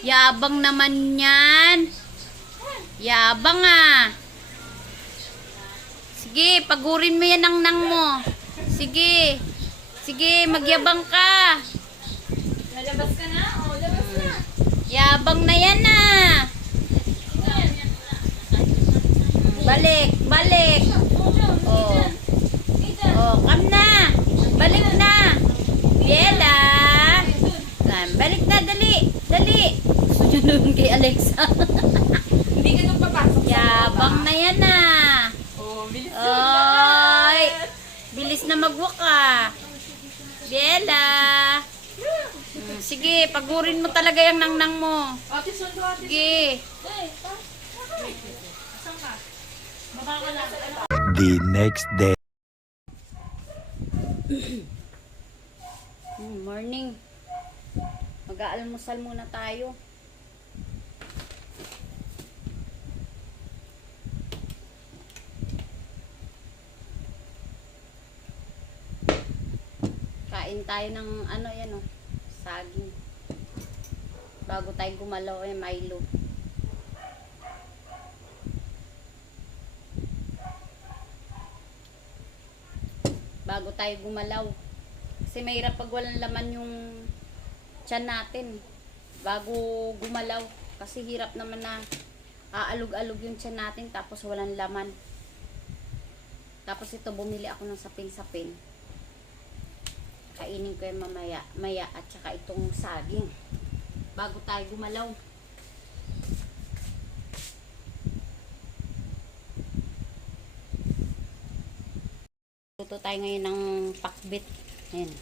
Yabang naman yan. Yabang ah. Sige, pagurin mo yan ang nang mo. Sige. Sige, magyabang ka. Lalabas ka na? O, labas na. Yabang na yan ah. Balik, balik. Oh. Oh, come na. Balik na. Bella. Balik na, dali. Dali. Gusto nyo nun kay Alexa. Hindi ka nung papasok. Yabang na yan ah. Oh, bilis Oy. Bilis na mag-walk ah. Bella. Sige, pagurin mo talaga yung nang mo. Ate, sundo ate. Sige. Saan ka? Baba ka lang. The next day. Morning. Mag-aalmusal muna tayo. Kain tayo ng ano yan oh, saging. Bago tayo gumalaw ay Milo. Bago tayo gumalaw. Kasi mahirap pag walang laman yung tiyan natin. Bago gumalaw. Kasi hirap naman na aalog-alog yung tiyan natin tapos walang laman. Tapos ito, bumili ako ng sapin-sapin. Kainin ko yung maya at saka itong saging. Bago tayo gumalaw. Luto tayo ngayon ng pakbit. Ayan.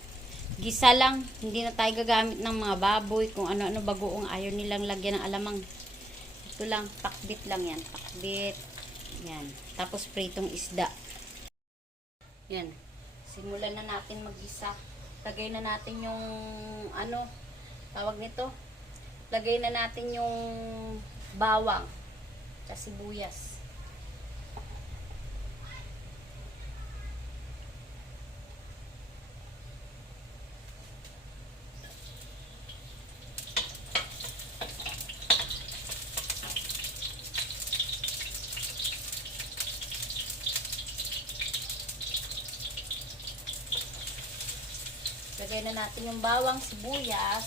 Gisa lang. Hindi na tayo gagamit ng mga baboy. Kung ano-ano bagoong ayaw nilang lagyan ng alamang. Ito lang. Pakbit lang yan. Pakbit. Yan. Tapos pritong isda. Yan. Simulan na natin maggisa. Lagay na natin yung ano. Tawag nito. Lagay na natin yung bawang. At sibuyas. Lagay na natin yung bawang, sibuyas.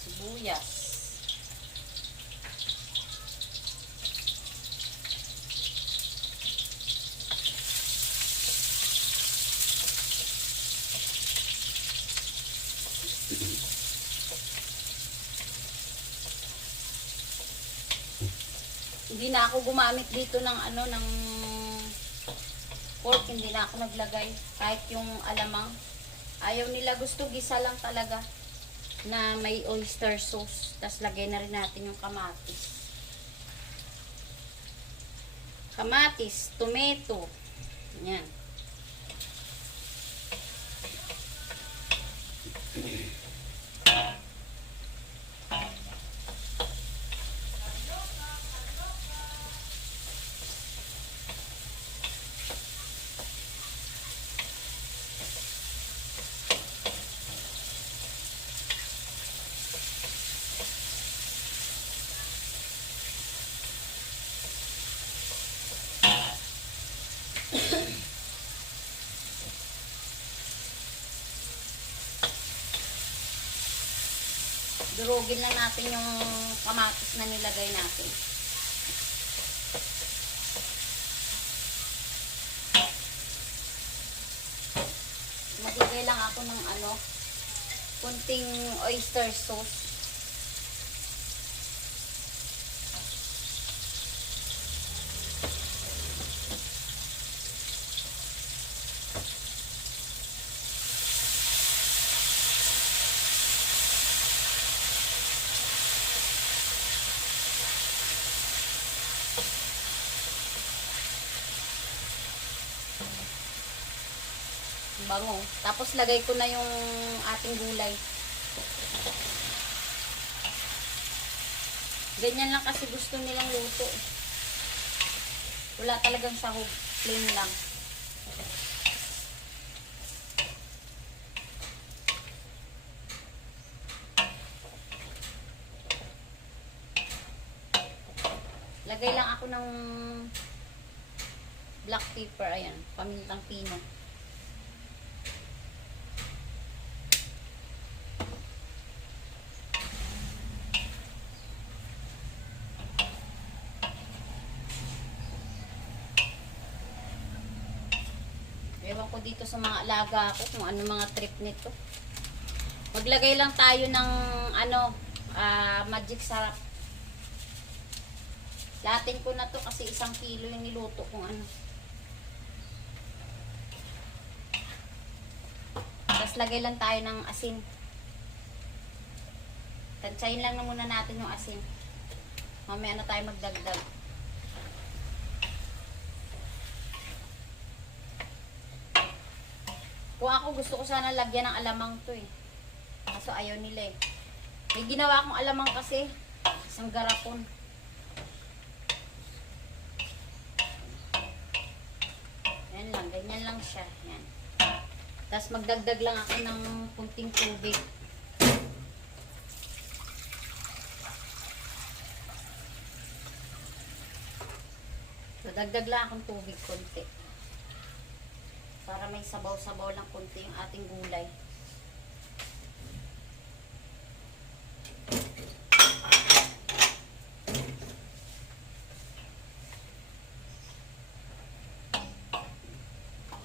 Sibuyas. Hindi na ako gumamit dito ng ano, ng pork. Hindi na ako naglagay. Kahit yung alamang. Ayaw nila. Gusto gisa lang talaga. Na may oyster sauce. Tapos lagay na rin natin yung kamatis. Kamatis, tomato. Yan. Durugin lang natin yung kamatis na nilagay natin. Maglagay lang ako ng ano, kunting oyster sauce. Bango. Tapos lagay ko na yung ating gulay. Ganyan lang kasi gusto nilang luto. Wala talagang sahog. Plain lang. Lagay lang ako ng black pepper. Ayan. Pamintang pino. Ewan ko dito sa mga alaga ko kung ano mga trip nito. Maglagay lang tayo ng magic sarap. Lahatin ko na to kasi 1 kilo yung niluto kung ano. Tapos lagay lang tayo ng asin. Tansyahin lang na muna natin yung asin. Mamaya na tayo magdagdag. Kung ako gusto ko sana lagyan ng alamang to eh. Kaso ayaw nila eh. May ginawa akong alamang kasi. Isang garapon. Yan lang. Ganyan lang siya. Yan. Tapos magdagdag lang ako ng kunting tubig. So, dagdag lang akong tubig konti. Para may sabaw-sabaw lang konti yung ating gulay.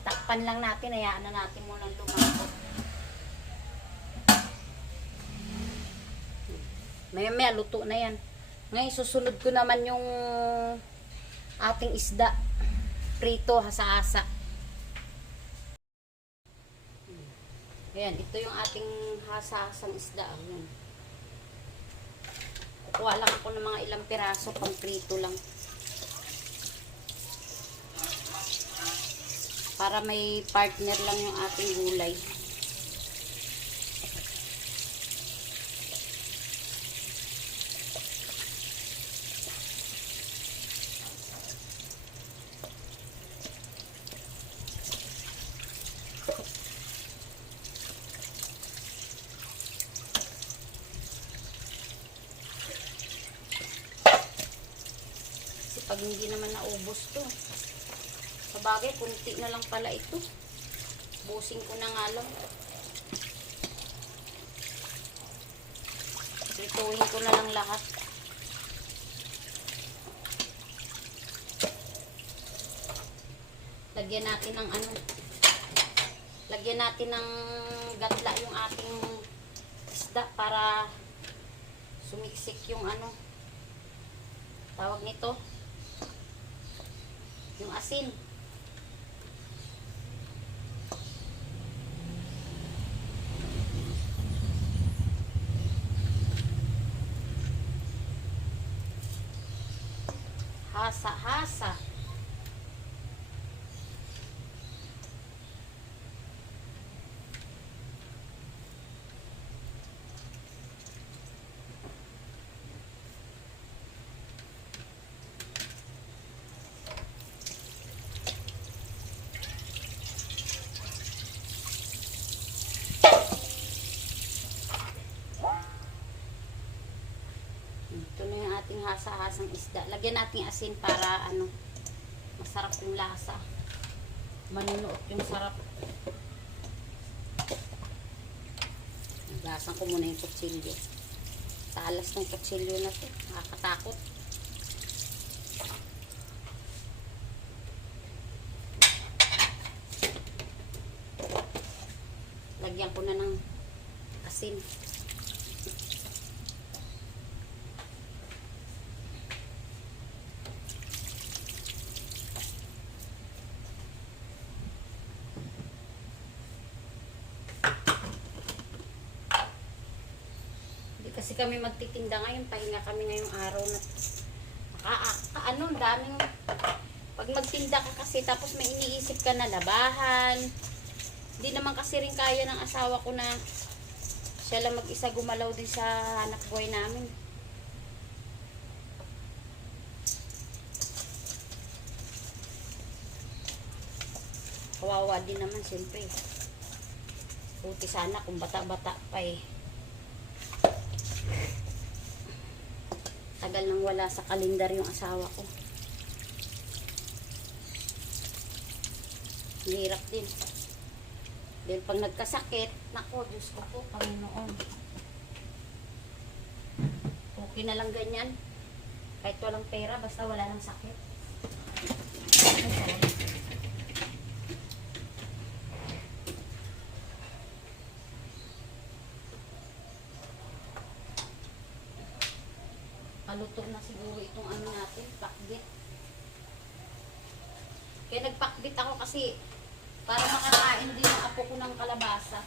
Takpan lang natin, hayaan na natin munang lumambot. Maya-maya, luto na yan. Ngayon, susunod ko naman yung ating isda. Prito, hasa-hasa. Ayan, ito yung ating hasa-hasang isda. Ayan. Kukuha lang ako ng mga ilang piraso, pang prito lang. Para may partner lang yung ating gulay. Pag hindi naman naubos to. Sa bagay, kunti na lang pala ito. Busin ko na nga lang. Prituhin ko na lang lahat. Lagyan natin ng lagyan natin ng gatla yung ating isda para sumiksik yung tawag nito. Yung asin. Hasa-hasa. Ito na yung ating hasa-hasang isda. Lagyan natin asin para masarap yung lasa. Manunuot yung sarap. Gasan ko muna yung kutsilyo. Talas ng kutsilyo na to. Nakakatakot. Lagyan ko na ng asin. Kasi kami magtitinda ngayon, pahinga kami ngayong araw na daming pag magtinda ka kasi tapos may iniisip ka na labahan. Hindi naman kasi rin kaya ng asawa ko na siya lang mag-isa gumalaw din sa hanap buhay namin. kawawa din naman siyempre. Buti sana kung bata-bata pa eh. Tagal nang wala sa kalendar yung asawa ko. Hirap din. Dahil pag nagkasakit, nako, Diyos ko po, Panginoon. Okay na lang ganyan. Kahit walang pera, basta wala nang sakit. Ay, sorry. Paluto na siguro itong ano natin, pakbit. Kaya nagpakbit ako kasi para makakain din ang apo ko ng kalabasa.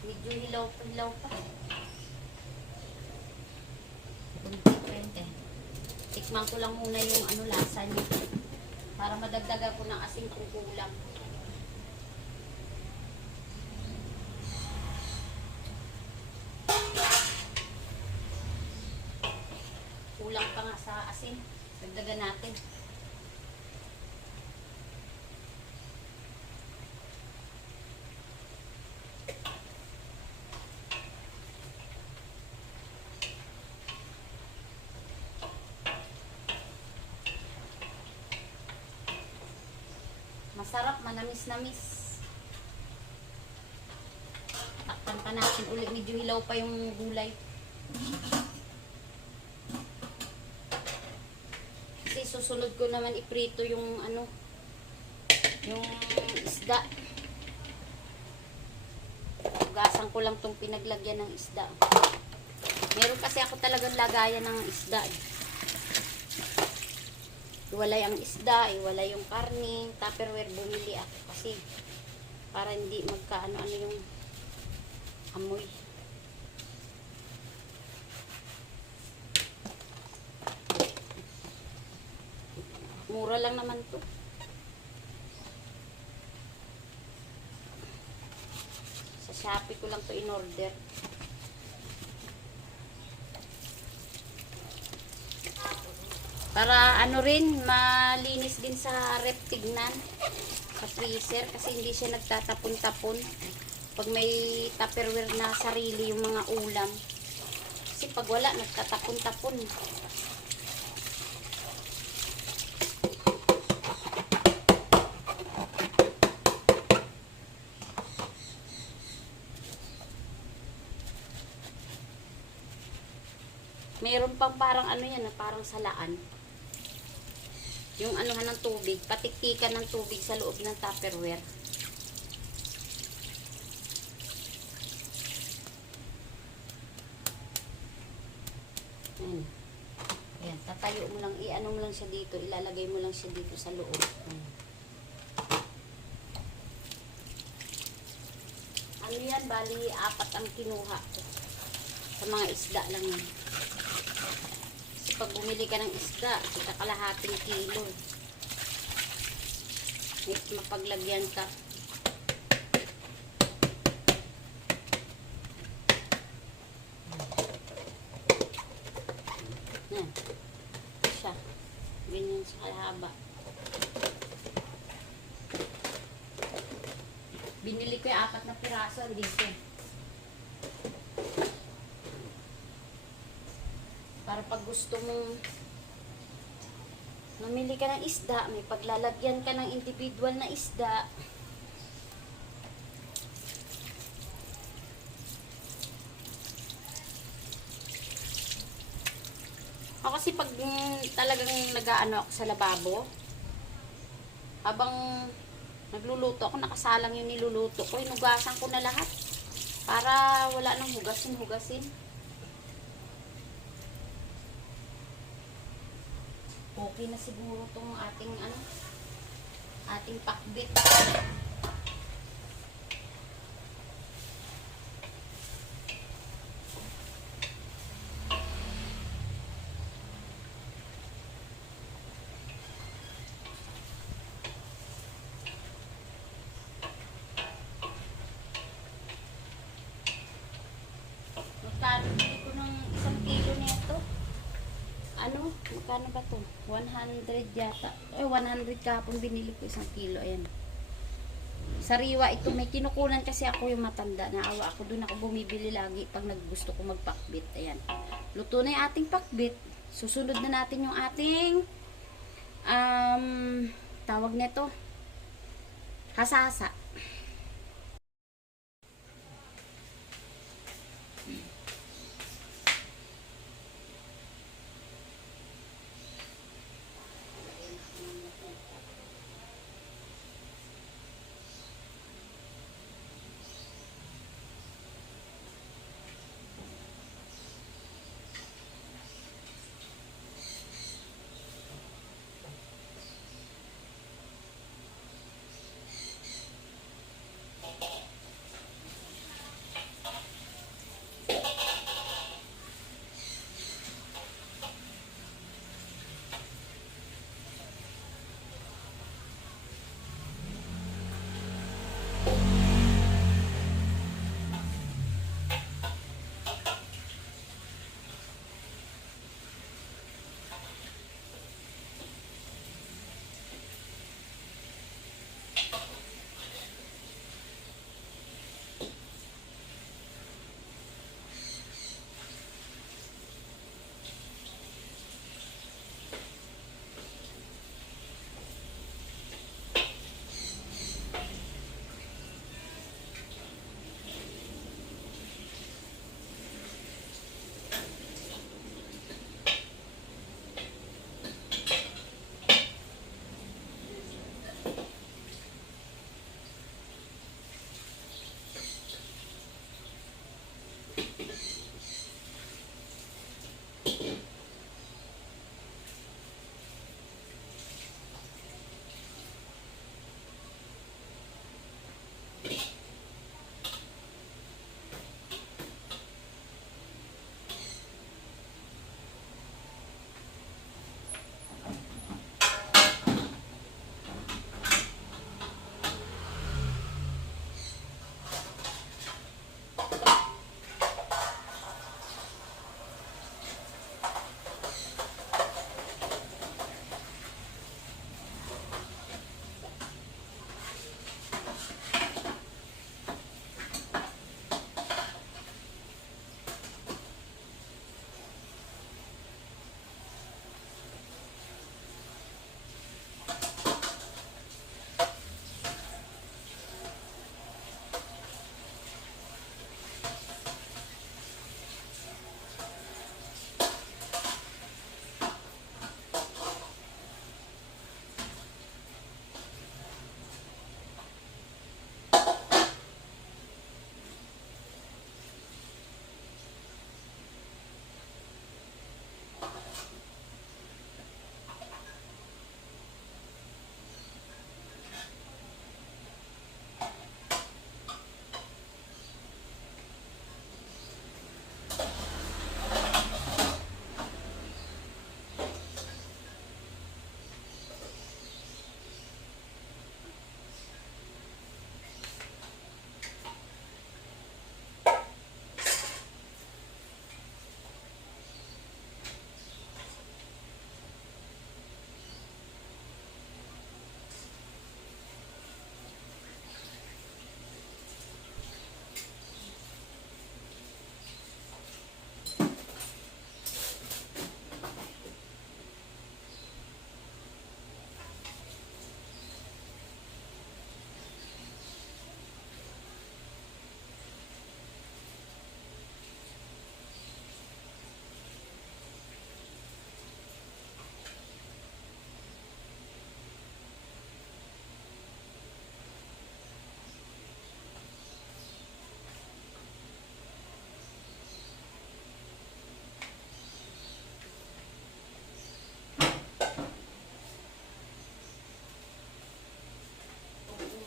Medyo hilaw pa. Depende. Tikman ko lang muna yung ano lasa niya. Para madagdagan ko ng asin kung kulang. Kulang pa nga sa asin. Dagdagan natin. Masarap, manamis-namis. Takpan pa natin ulit. Medyo hilaw pa yung gulay. Kasi susunod ko naman iprito yung ano, yung isda. Ugasan ko lang tong pinaglagyan ng isda. Meron kasi ako talagang lagayan ng isda eh. Iwalay ang isda, iwalay yung karne, Tupperware bumili ako kasi para hindi magkaano-ano yung amoy. Mura lang naman to. Sa Shopee ko lang to in order. Para ano rin, malinis din sa rep tignan, sa freezer, kasi hindi siya nagtatapon-tapon. Pag may Tupperware na sarili yung mga ulam. Kasi pag wala, nagtatapon-tapon. Meron pang parang ano yan, parang salaan. Yung anuhan ng tubig, patiktikan ng tubig sa loob ng Tupperware. Ayan. Ayan, tatayo mo lang, i-ano mo lang siya dito, ilalagay mo lang siya dito sa loob. Ayan. Ano yan, bali 4 ang kinuha ko. Sa mga isda lang yan. Pag bumili ka ng isda, kita kalahating kilo. May mapaglagyan ka. Yan. Siya. Ganyan sa kalahaba. Binili ko yung 4 na piraso dito. Para pag gusto mong mamili ka ng isda, may paglalagyan ka ng individual na isda. Ako kasi pag talagang nag-aano ako sa lababo, habang nagluluto ako, nakasalang yung niluluto ko, hinugasan ko na lahat para wala nang hugasin. Okay na siguro tong ating ating pakbit. Magkano? 100 yata. 100 kahapon binili ko 1 kilo. Ayan. Sariwa ito. May kinukunan kasi ako yung matanda. Naawa ako. Doon ako bumibili lagi pag naggusto ko magpakbit. Ayan. Luto na yung ating pakbit. Susunod na natin yung ating tawag nito. Hasasa.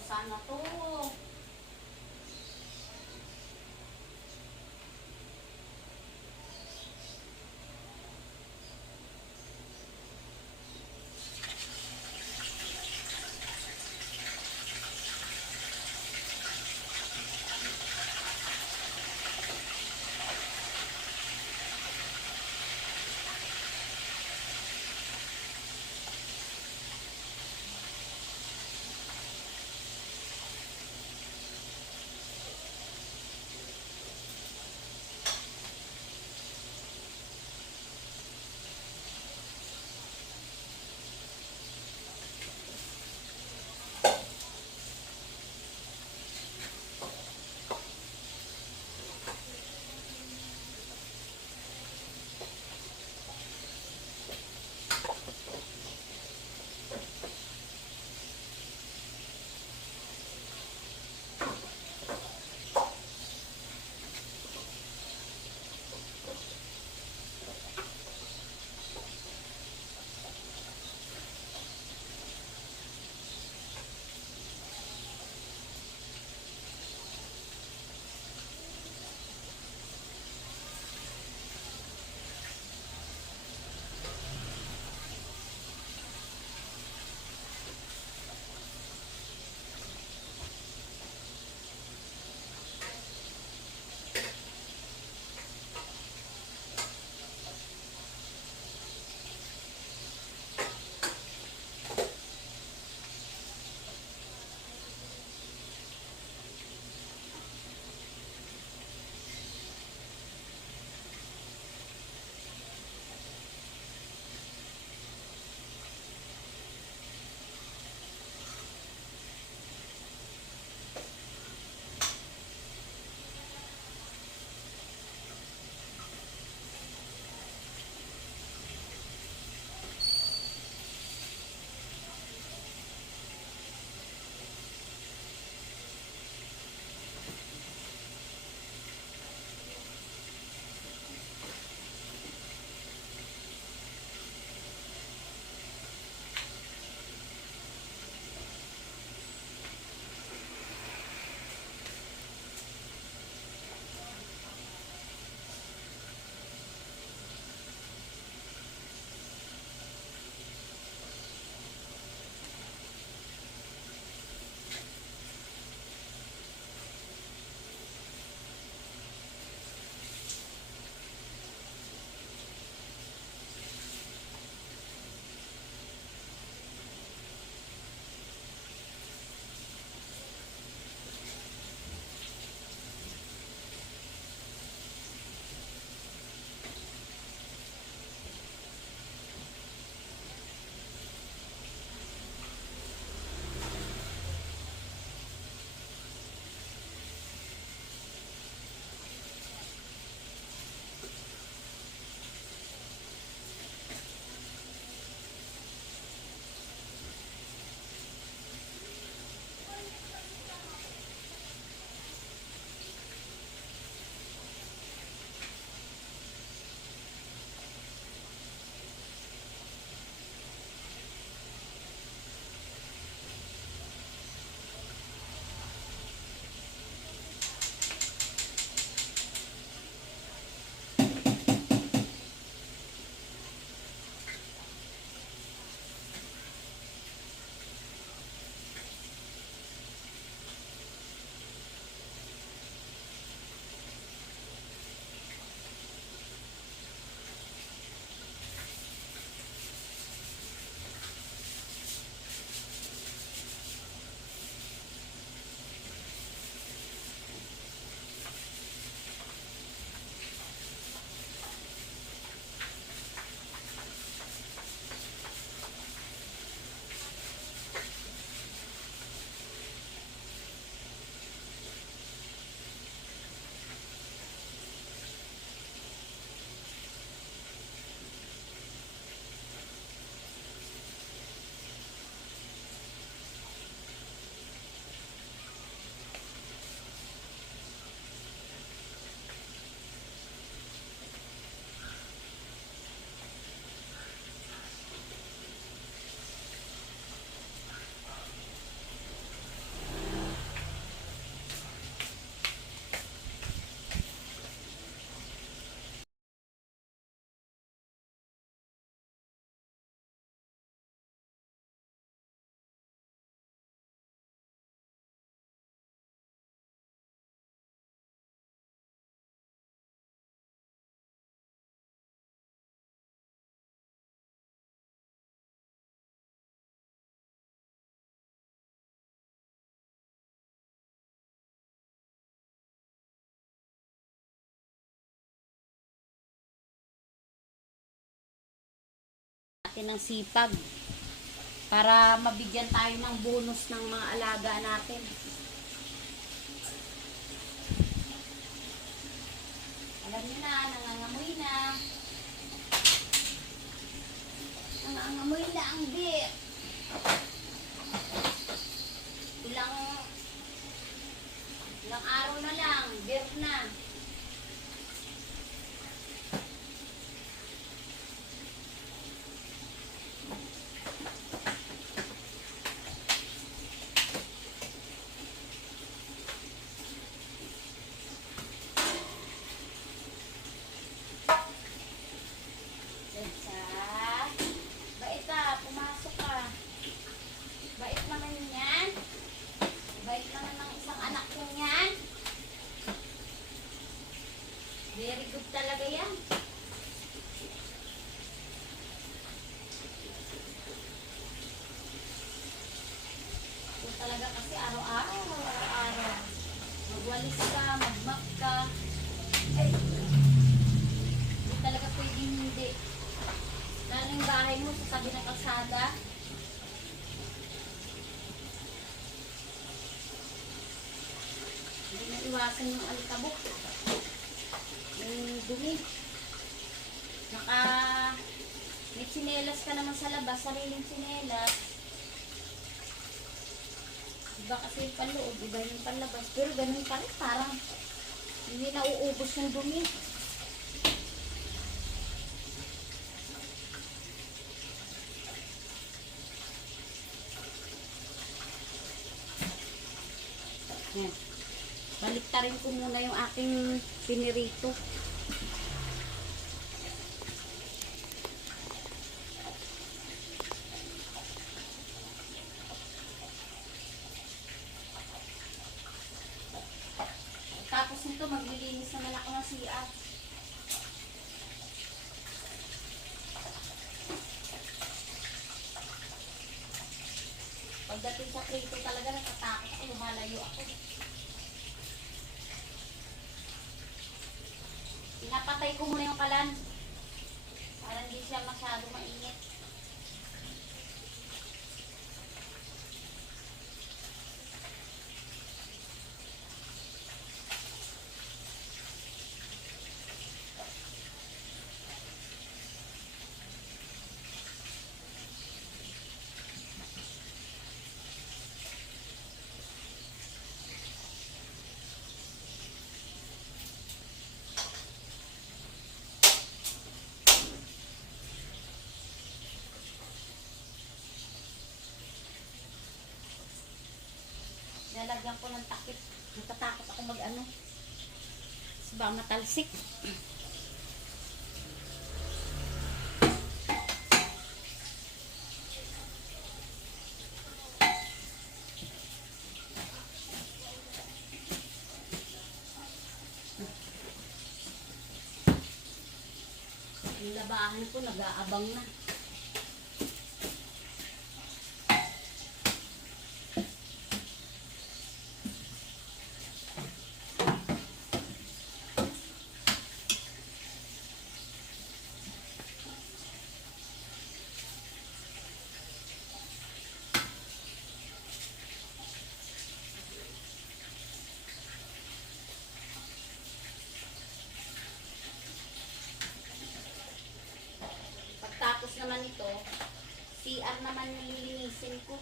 Sana to. natin ng sipag para mabigyan tayo ng bonus ng mga alaga natin. Alam niyo na, nangangamoy na. Nangangamoy na ang beer. Ilang araw na lang, beer na. Bait pumasok ka. Bait naman yan. Bait naman ng isang anak ko yan. Very good talaga yan. Ito talaga kasi araw-araw. Magwalis ka, magmap ka. Ay, hindi talaga pwedeng hindi. Lalo yung bahay mo sa tabi ng kalsada. Hindi na iwasan yung alikabok. Yung dumi. May tsinelas ka naman sa labas, sariling tsinelas. Iba kasi yung panloob, iba yung panlabas. Pero ganun pa rin, parang hindi na uubos yung dumi. Yan. Baliktarin ko muna yung aking pinirito. Tapos nito, maglilinis naman ako ng CR. Pagdating sa prito talaga, natatakot ako, lumalayo ako. Pinapatay ko muna yung kalan para hindi siya masyado mainit. Lalagyan ko ng takip. Natatakot ako mag-ano. Kasi baka matalsik. Yung labahan ko nag-aabang na. Tapos naman ito, CR naman yung lilinisin ko.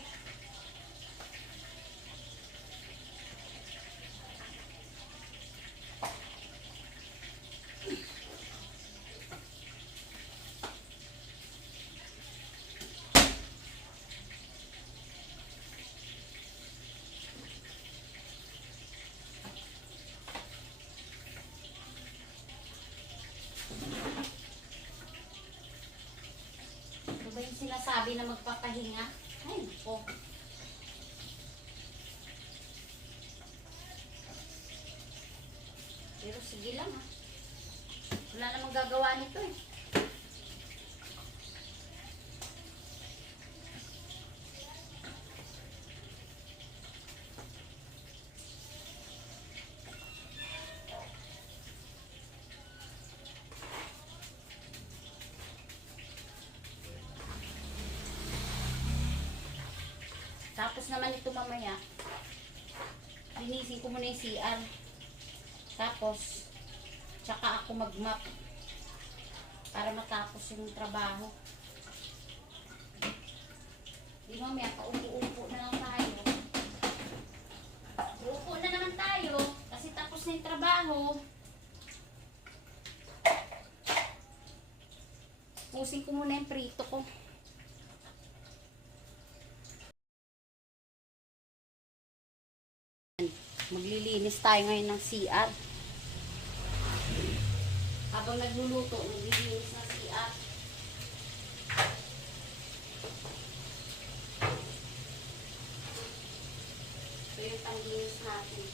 Ba yung sinasabi na magpapahinga? Ay, nako. Pero sige lang ha. Wala namang gagawa nito eh. Tapos naman ito mamaya, linisin ko muna yung CR. Tapos, tsaka ako mag-map para matapos yung trabaho. Di mamaya, paupo-upo na lang tayo. Upo na naman tayo kasi tapos na yung trabaho. Pusin ko muna yung prito ko. Maglilinis tayo ngayon ng CR. Habang nagluluto, maglilinis ng CR. Ito yung panglinis natin.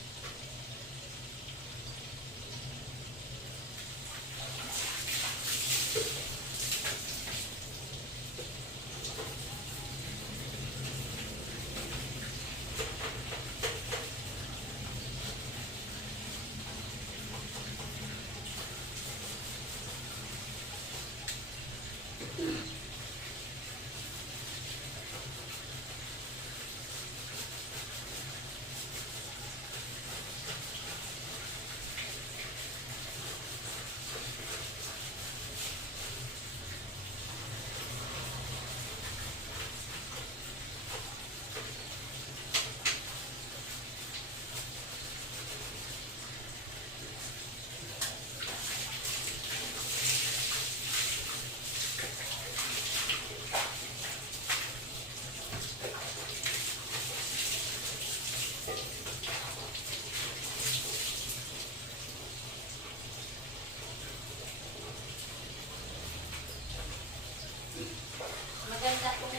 Maganda kung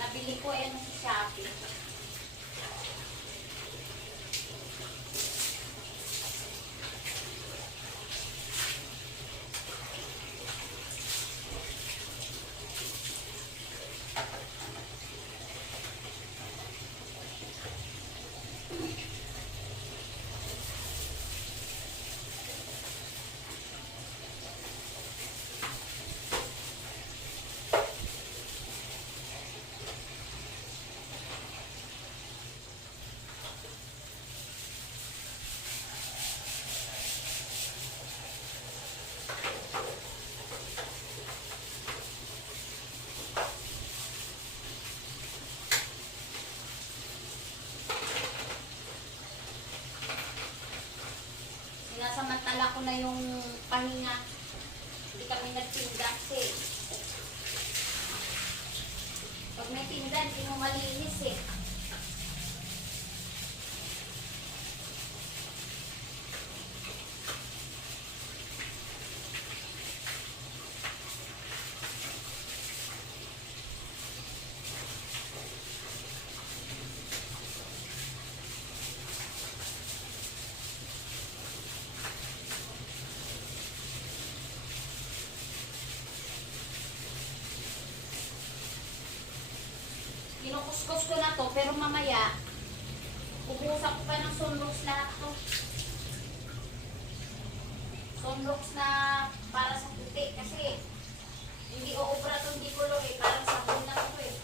nabili ko sa Shopee. Sinasamantala ko na yung pahinga. Hindi kami nagtinda kasi pag may tinda, hindi mo malinis eh. Kinukuskus ko na to, pero mamaya, ubusak ko pa ng sunrox lahat to. Sunrox na para sa puti, kasi hindi uubra itong dikolor eh, parang sabon na to eh.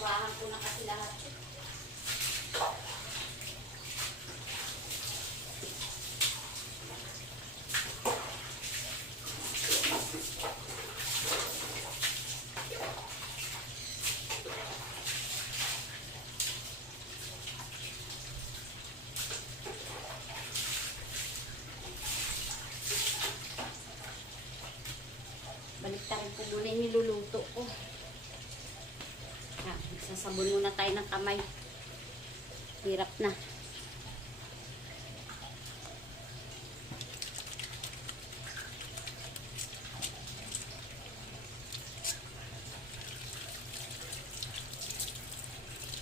Pininturahan ko na kasi lahat. Baliktarin ko muna yung niluluto ko. Sasabon muna tayo ng kamay. Hirap na.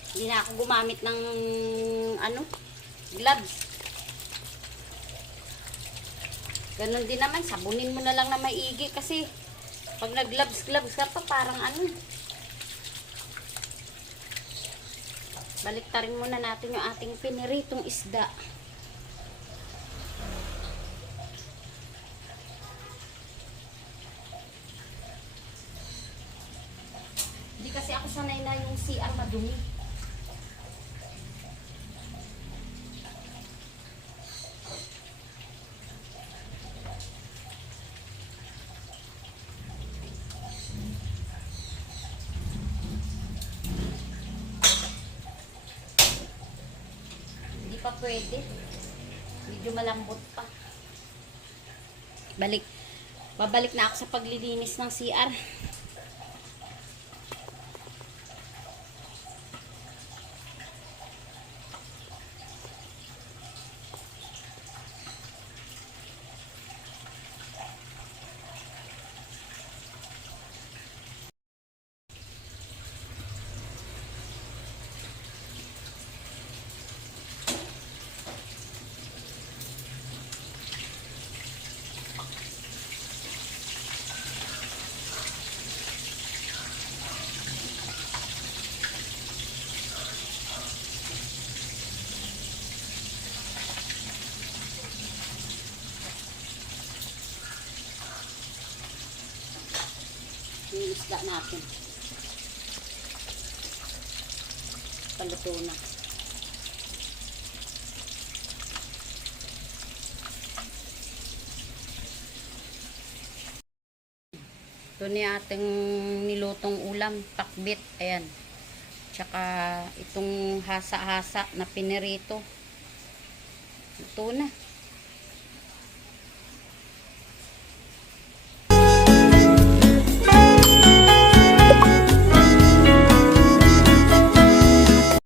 Hindi na ako gumamit ng gloves. Ganon din naman, sabunin mo na lang na maigi kasi pag nag-gloves ka pa parang baliktarin muna natin yung ating piniritong isda. Hindi kasi ako sanay na yung CR madumi. Pa pwede. Medyo malambot pa. Babalik na ako sa paglilinis ng CR. Yung isda natin. Paluto na. Ito na ating nilutong ulam, pakbit. Ayan. Tsaka itong hasa-hasa na pinirito. Ito na.